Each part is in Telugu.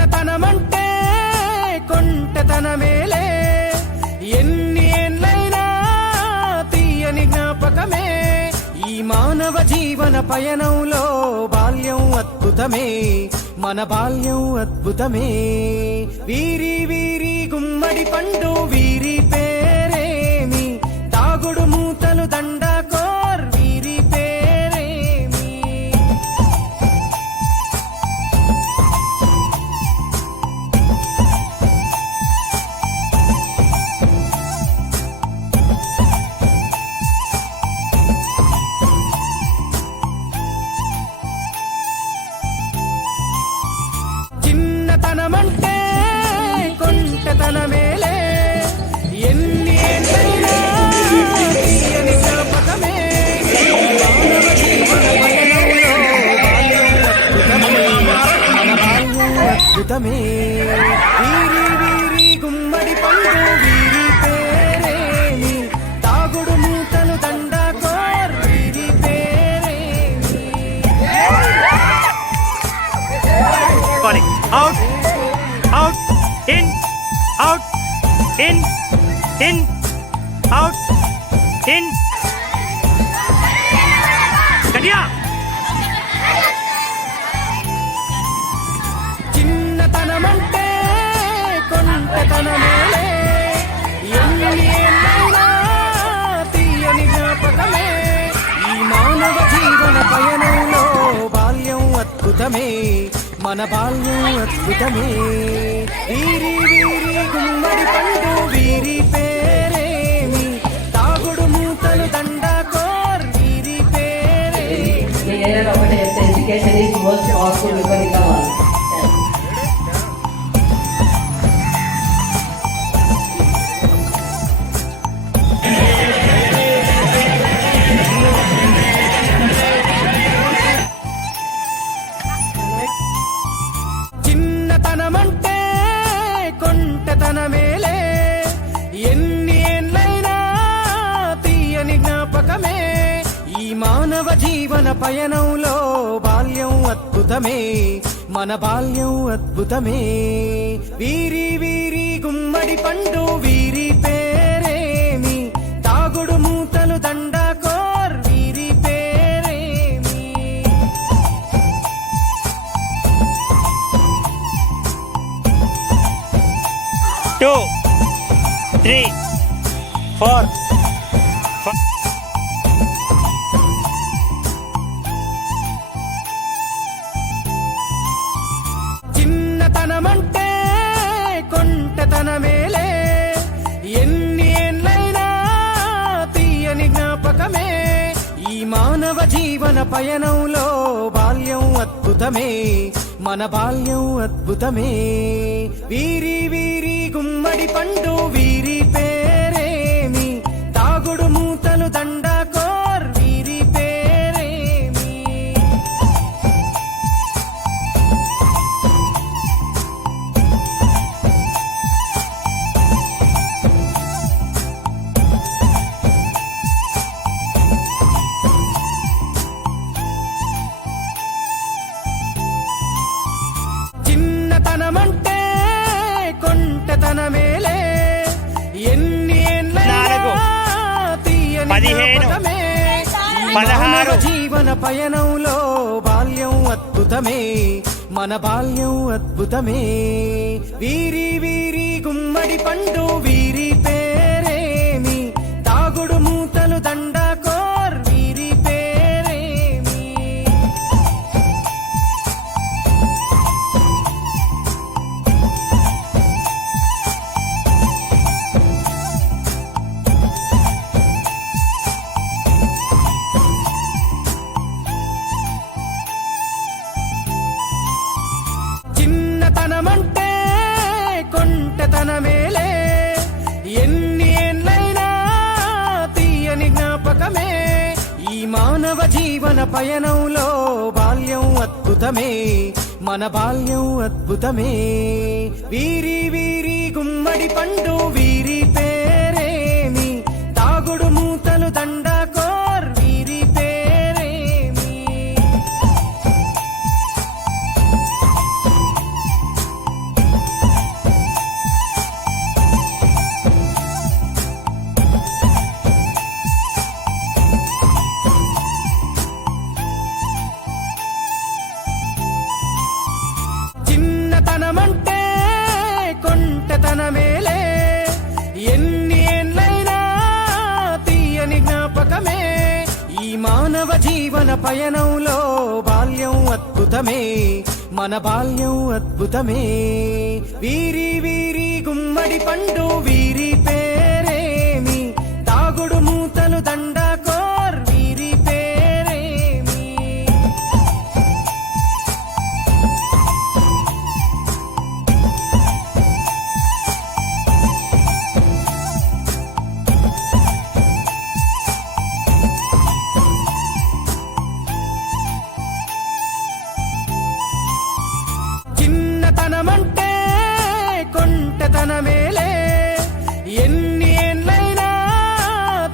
చిన్నతనమంటే కొంటెతనమేలే, ఎన్ని ఏళ్ళైనా తీయని జ్ఞాపకమే. ఈ మానవ జీవన పయనంలో బాల్యం అద్భుతమే, మన బాల్యం అద్భుతమే. వీరి వీరి గుమ్మడి పండు వీరి పేరేమి, తాగుడు మూతలు దండాకోర్ వీరి పేరేమి. చిన్నతనమంటే కొంటెతనమేలే, ఎన్ని ఏళ్ళైనా తీయని జ్ఞాపకమే. మానవ జీవన పయనంలో బాల్యం అద్భుతమే, మన బాల్యం అద్భుతమే. వీరి వీరి గుమ్మడి పండు వీరి పేరేమి, తాగుడు మూతలు దండాకోర్ వీరి పేరేమి. Out, out, in, out, in, out, in. Kadiya. చిన్నతనమంటే కొంటెతనమేలే, ఎన్ని ఏళ్ళైనా తీయని జ్ఞాపకమే. ఈ మానవ జీవన పయనంలో బాల్యం అద్భుతమే, మన బాల్యం అద్భుతమే. వీరి వీరి గుమ్మడి పండు వీరి పేరేమి, తాగుడు మూతలు దండాకోర్ వీరి పేరేమి. Education is most powerful weapon in the world. చిన్నతనమంటే కొంటెతనమేలే, ఎన్ని ఏళ్ళైనా తీయని జ్ఞాపకమే. ఈ మానవ జీవన పయనంలో బాల్యం అద్భుతమే, మన బాల్యం అద్భుతమే. వీరి వీరి గుమ్మడి పండు వీరి పేరేమి, తాగుడు మూతలు దండాకోర్ వీరి పేరేమి. 2, 3, 4, 5. చిన్నతనమంటే కొంటెతనమేలే, ఎన్ని ఏళ్ళైనా తీయని జ్ఞాపకమే. ఈ మానవ జీవన పయనంలో బాల్యం అద్భుతమే, మన బాల్యం అద్భుతమే. వీరి వీరి గుమ్మడి పండు వీరి పేరేమి, తాగుడు మూతలు దండాకోర్ వీరి పేరేమి. చిన్నతనమంటే కొంటెతనమేలే, ఎన్ని ఏళ్ళైనా తీయని 15, జ్ఞాపకమే. ఈ 16. మానవ జీవన పయనంలో బాల్యం అద్భుతమే, మన బాల్యం అద్భుతమే. వీరి వీరి గుమ్మడి పండు వీరి పేరేమి, తాగుడు మూతలు దండాకోర్ వీరి పేరేమి. చిన్నతనమంటే కొంటెతనమేలే, ఎన్ని ఏళ్ళైనా తీయని జ్ఞాపకమే. ఈ మానవ జీవన పయనంలో బాల్యం అద్భుతమే, మన బాల్యం అద్భుతమే. వీరి వీరి గుమ్మడి పండు వీరి పేరేమి, తాగుడు మూతలు దండాకోర్ వీరి పేరేమి. చిన్నతనమేలే ఎన్ని ఏండ్లైనా తీయని జ్ఞాపకమే ఈ మానవ జీవన పయనంలో బాల్యం అద్భుతమే మన బాల్యం అద్భుతమే వీరి వీరి గుమ్మడి పండు వీరి పేరేమి తాగుడు మూతలు దండాకోర్ వీరి పేరేమి చిన్నతనమంటే కొంటెతనమేలే ఎన్ని ఏండ్లైనా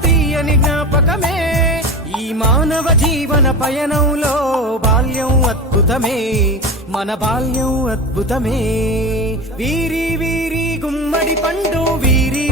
తీయని జ్ఞాపకమే ఈ మానవ జీవన పయనంలో బాల్యం అద్భుతమే మన బాల్యం అద్భుతమే వీరి వీరి గుమ్మడి పండు వీరి